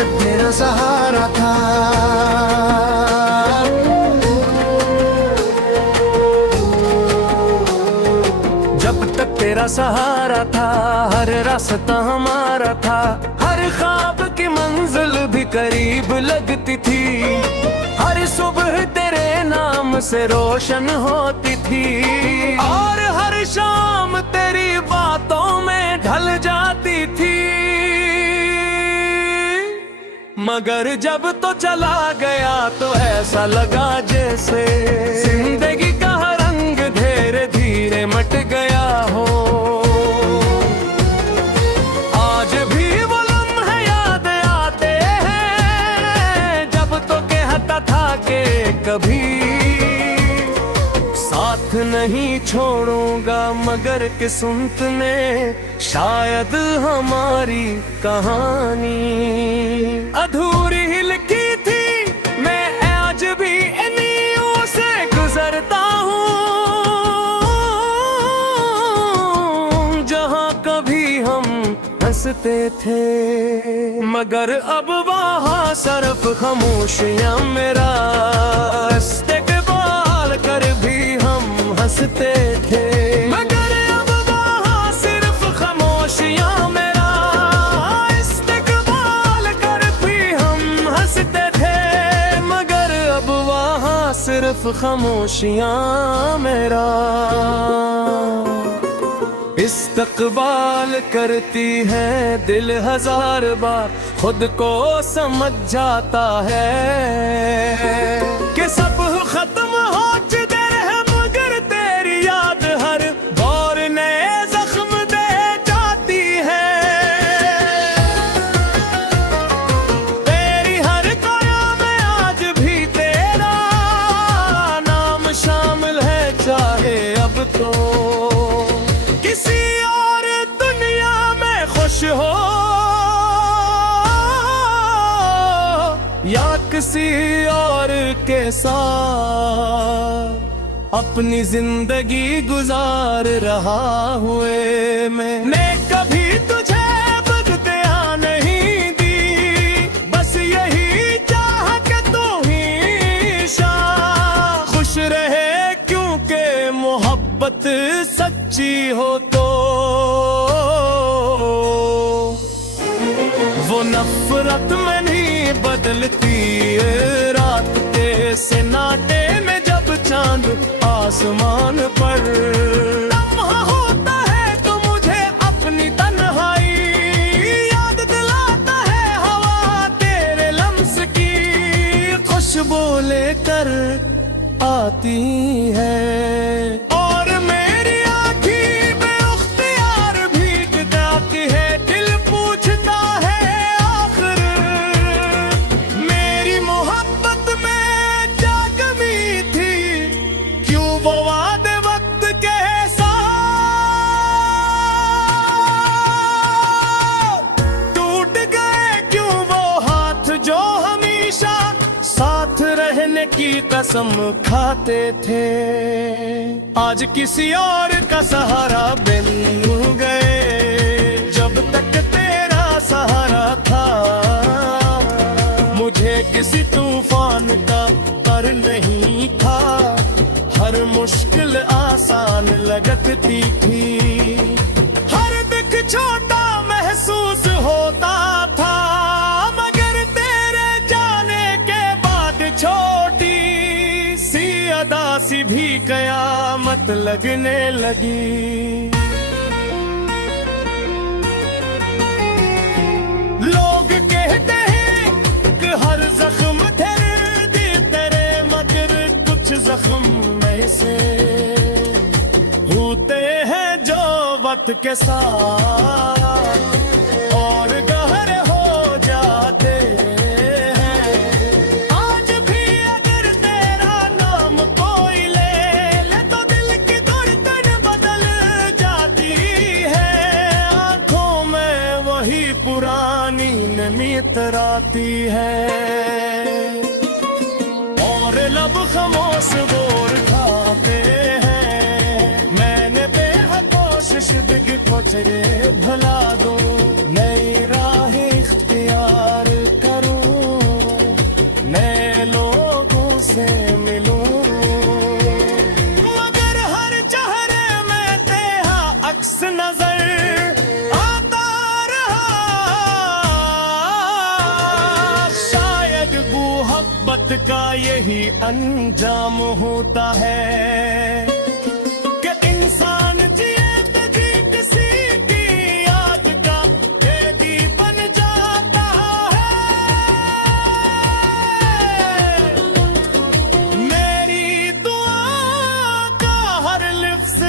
तक तेरा सहारा था। जब तक तेरा सहारा था, हर रास्ता हमारा था, हर ख्वाब की मंजिल भी करीब लगती थी, हर सुबह तेरे नाम से रोशन होती थी, और हर शाम तेरी बातों में ढल जाती थी। मगर जब तो चला गया तो ऐसा लगा जैसे जिंदगी का रंग धीरे धीरे मट गया हो। आज भी वो लम्हे याद आते हैं जब तो कहता था कि कभी साथ नहीं छोड़ूंगा, मगर किस्मत ने शायद हमारी कहानी अधूरी ही लिखी थी। मैं आज भी इन्हीं से गुजरता हूँ, जहाँ कभी हम हंसते थे, मगर अब वहाँ सिर्फ खामोशियाँ मेरा इस्तेक़बाल कर भी हम हंसते थे, मगर अब वहाँ सिर्फ खामोशियाँ मेरा इस्तेक़बाल कर भी हम हंसते थे, मगर अब वहाँ सिर्फ खामोशियाँ मेरा इस्तकबाल करती है। दिल हजार बार खुद को समझ जाता है कि सब खत्म हो चुके हैं, मगर तेरी याद हर दौर नए जख्म दे जाती है। तेरी हर काया में आज भी तेरा नाम शामिल है, चाहे अब तो किसी और दुनिया में खुश हो या किसी और के साथ अपनी जिंदगी गुजार रहा हुए मैंने कभी तुझे बददुआ नहीं दी, बस यही चाह के तू ही शाह खुश रहे, क्योंकि मोहब्बत सच्ची हो तो वो नफरत में नहीं बदलती। रात के सन्नाटे में जब चांद आसमान पर लम्हा होता है तो मुझे अपनी तन्हाई याद दिलाता है, हवा तेरे लम्स की खुशबू लेकर आती है, और मेरी आँखें बेअख्तियार भीग जाती है। दिल पूछता है आखिर मेरी मोहब्बत में क्या कमी थी, क्यों वो वादे वक्त के साथ टूट गए, क्यों वो हाथ जो हमेशा साथ रहने की कसम खाते थे, आज किसी और का सहारा बन गए। जब तक तेरा सहारा था मुझे किसी तूफान का डर नहीं था, हर मुश्किल आसान लगती थी, हर दुख छोटा महसूस होता था, मगर तेरे जाने के बाद छोटी सी अदा सी भी कयामत लगने लगी। लोग कहते हैं कि हर जख्म दर्द तेरे, मगर कुछ जख्म ऐसे होते हैं जो वक्त के साथ और गहरे हो जाते हैं। आज भी अगर तेरा नाम कोई ले तो दिल की धड़कन बदल जाती है, आंखों में वही पुरानी नमी तराती है, और लब खामोश बोर खाते हैं। मैंने बेहद कोशिश भी को तेरे भला दो, नई राह इख्तियार कर यही अंजाम होता है कि इंसान जिए तो जी किसी की याद का कैदी बन जाता है। मेरी दुआ का हर लफ्ज़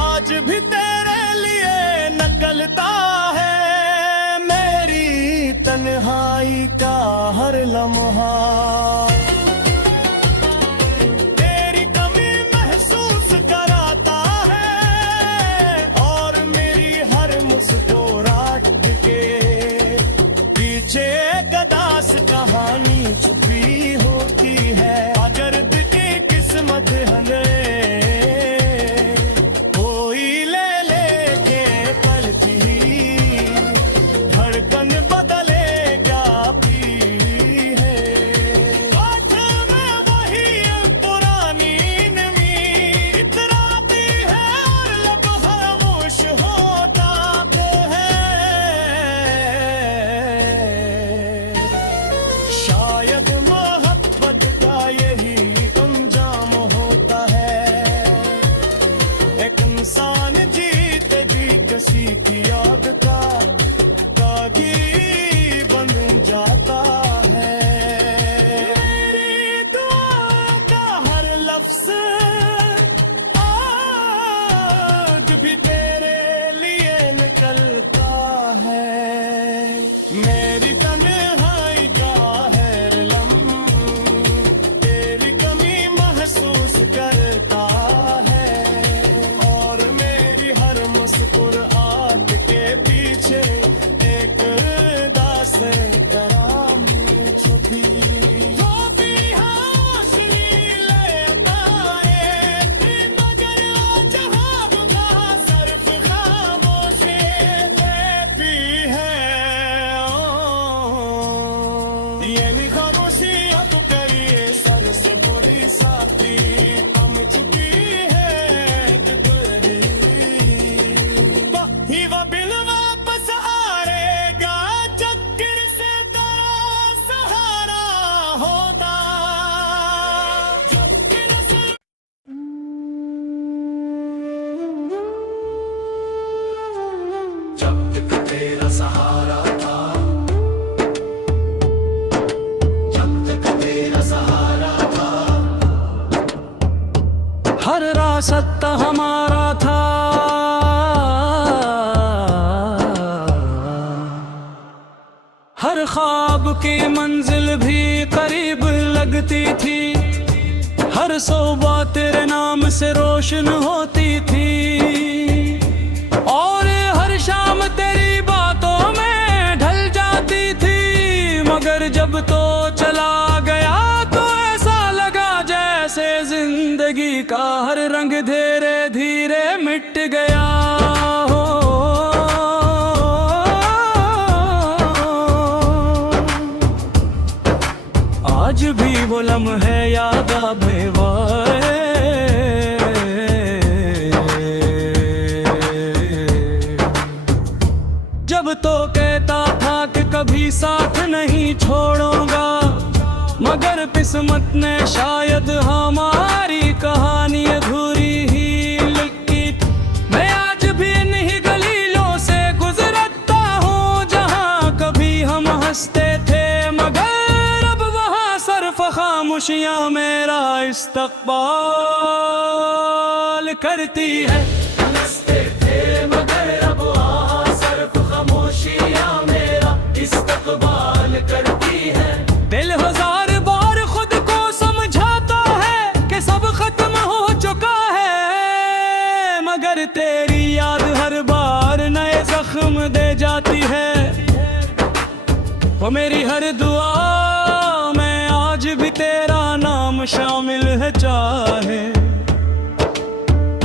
आज भी तेरे लिए निकलता है। मेरी तन्हाई का हर लम्हा तेरी कमी महसूस कराता है और मेरी हर मुस्कुराहट के पीछे एक अदास कहानी छुपी होती है। अगर की किस्मत हमें कोई ले लेके पलती धड़कन बदलेगा भी है। कांच में वही एक पुरानी नमी इतराती है और लब खामोश होता है। शायद मोहब्बत का यही अंजाम होता है। एक इंसान जीते जी किसी की याद का कागी बन जाता है। मेरी दुआ का हर लफ्ज़ आज भी तेरे लिए निकलता है। मेरी तन्हाई का हर लम्हा तेरी कमी महसूस करता है और मेरी हर मुस्कुराहट के पीछे एक दास करामी छुपी। जो भी हौसले लेता है मगर जहां का सर्फ खामोशी देती है। ये नहीं खामोशी अब करिए सर से बुरी साथी हम चुकी है ही वह बिल वापस आएगा चक्कर से तेरा सहारा होता। चक्कर से जब तक तेरा सहारा था, जब तक तेरा सहारा था, हर रास्ता हमारा था। हर ख्वाब की मंजिल भी करीब लगती थी। हर सुबह तेरे नाम से रोशन होती थी और हर शाम तेरी बातों में ढल जाती थी। मगर जब तो चला गया तो ऐसा लगा जैसे जिंदगी का हर रंग धीरे धीरे मिट गया हो। आज भी वो लम्हे याद आवे जब तो कहता था कि कभी साथ नहीं छोड़ूंगा, मगर किस्मत ने शायद हमारी कहानी अधूरी ही लिखी। मैं आज भी इन्हीं गलीलों से गुजरता हूँ जहाँ कभी हम हंसते थे, मगर अब वहाँ सिर्फ खामोशियाँ मेरा इस्तकबाल करती है। हंसते थे मगर अब वहाँ सिर्फ खामोशियाँ मेरा इस्तकबाल करती है। दिल हजार बार खुद को समझाता है कि सब खत्म हो चुका है, मगर तेरी याद हर बार नए जख्म दे जाती है। वो मेरी हर दुआ में आज भी तेरा नाम शामिल है। चाहे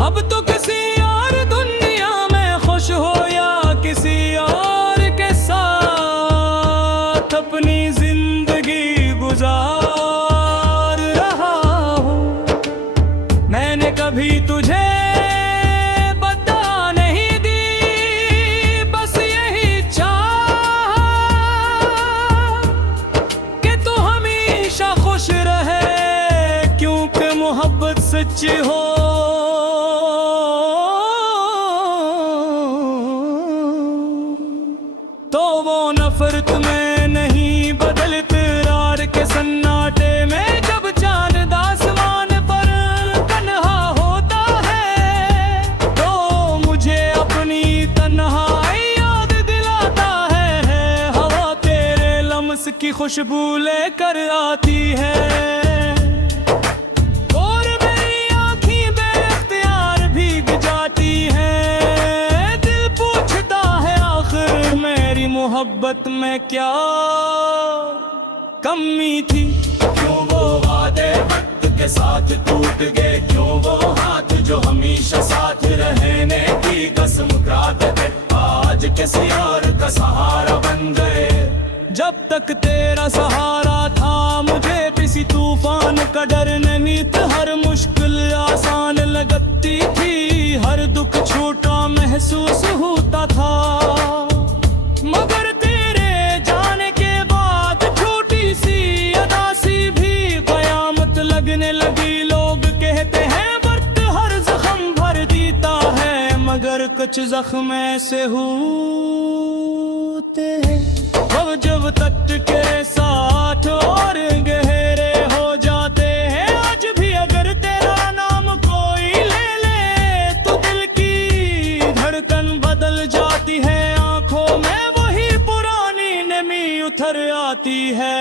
अब तो किसी और दुनिया में खुश हो या किसी और के साथ अपनी जिंदगी गुजार रहा हूँ। मैंने कभी तुझे बता नहीं दी, बस यही चाहा कि तू हमेशा खुश रहे। मोहब्बत सच्ची हो तो वो नफरत में नहीं बदलते रार के सन्नाटे में। जब चांद आसमान पर तन्हा होता है तो मुझे अपनी तन्हाई याद दिलाता है। हवा तेरे लम्स की खुशबू लेकर आती है और मेरी आँखें बेख्तियार भीग जाती हैं। दिल पूछता है आखिर मेरी मोहब्बत में क्या कमी थी। क्यों वो वादे वक्त के साथ टूट गए, क्यों वो हाथ जो हमेशा साथ रहने की कसम खाते थे आज किसी और का सहारा बन गए। जब तक तेरा सहारा था मुझे किसी तूफान का डर नहीं था। हर मुश्किल आसान लगती थी, हर दुख छोटा महसूस होता था। मगर तेरे जाने के बाद छोटी सी अदासी भी कयामत लगने लगी। लोग कहते हैं वक्त हर जख्म भर देता है, मगर कुछ जख्म ऐसे होते हैं जब तट के साथ और गहरे हो जाते हैं। आज भी अगर तेरा नाम कोई ले ले तो दिल की धड़कन बदल जाती है। आंखों में वही पुरानी नमी उतर आती है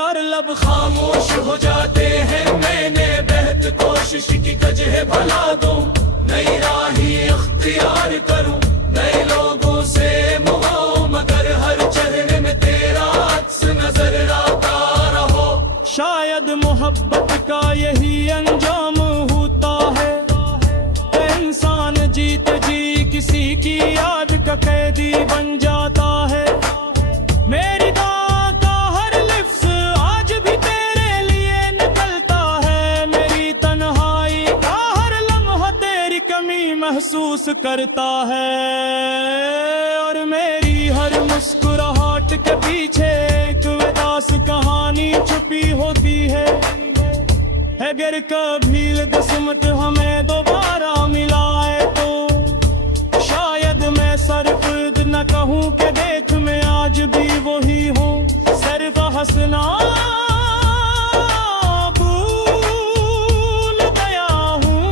और लब खामोश हो जाते हैं। मैंने बेहद कोशिश की कजह भला दूं, नई राही इख्तियार करूं, नए लोगों से मुहां, मगर हर चेहरे में तेरा अक्स नजर आता रहो। शायद मोहब्बत का यही अंजाम होता है, इंसान जीत जी किसी की याद का कैदी बन जाता है। मेरी दुआ का हर लफ्ज़ आज भी तेरे लिए निकलता है। मेरी तन्हाई का हर लम्हा तेरी कमी महसूस करता है और मेरी हर मुस्कुराहट के पीछे एक उदास कहानी छुपी होती है। अगर कभी किस्मत हमें दोबारा मिलाए तो शायद मैं सिर्फ न कहूँ कि देख मैं आज भी वही हूँ, सिर्फ हंसना भूल गया हूँ।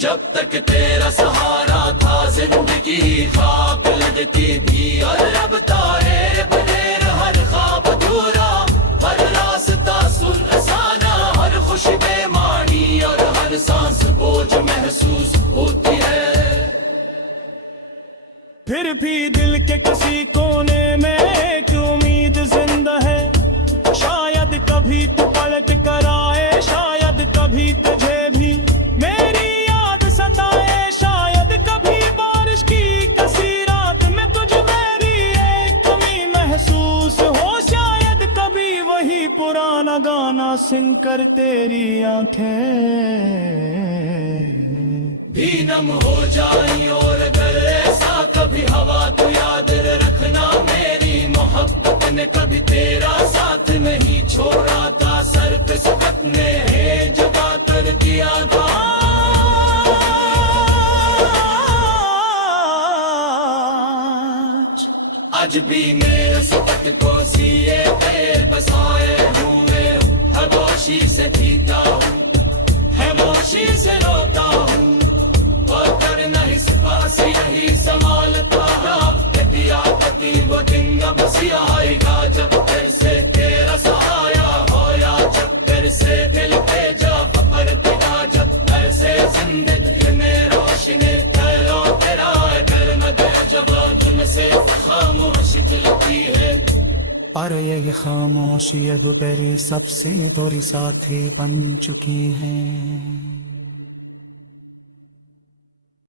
जब तक तेरा सहारा था जिंदगी खाक लगती थी और अब तारे बने हर ख्वाब अधूरा, हर रास्ता सुनसाना, हर खुशी बेमानी और हर सांस बोझ महसूस होती है। फिर भी दिल के किसी कोने में एक उम्मीद जिंदा है। शायद कभी तू पलट कर आए, शायद कभी तुझे भी मेरी याद सताए। शायद कभी बारिश की किसी रात में तुझ मेरी एक कमी महसूस हो। शायद कभी वही पुराना गाना सुन कर तेरी आंखें भी नम हो जाई। और अगर ऐसा कभी हवा तो याद रखना मेरी मोहब्बत ने कभी तेरा साथ नहीं छोड़ा था। सर पे सबक ने जगा कर दिया था। आज भी मेरे सबक को सिए पैर बसाए हुए, खामोशी से जीता हूँ, खामोशी से रोता हूँ, और करना इस पास यही संभालता दिया पति वो दिन अब आएगा जब फिर से तेरा सहारा होया, जब फिर से दिल पे जा पर तेरा, जब ऐसे जिंदगी में रोशनी तेरा तेरा करना दे जब तुमसे खामोशी चलती है। पर ये खामोशी अब तेरी सबसे बुरी साथी बन चुकी है।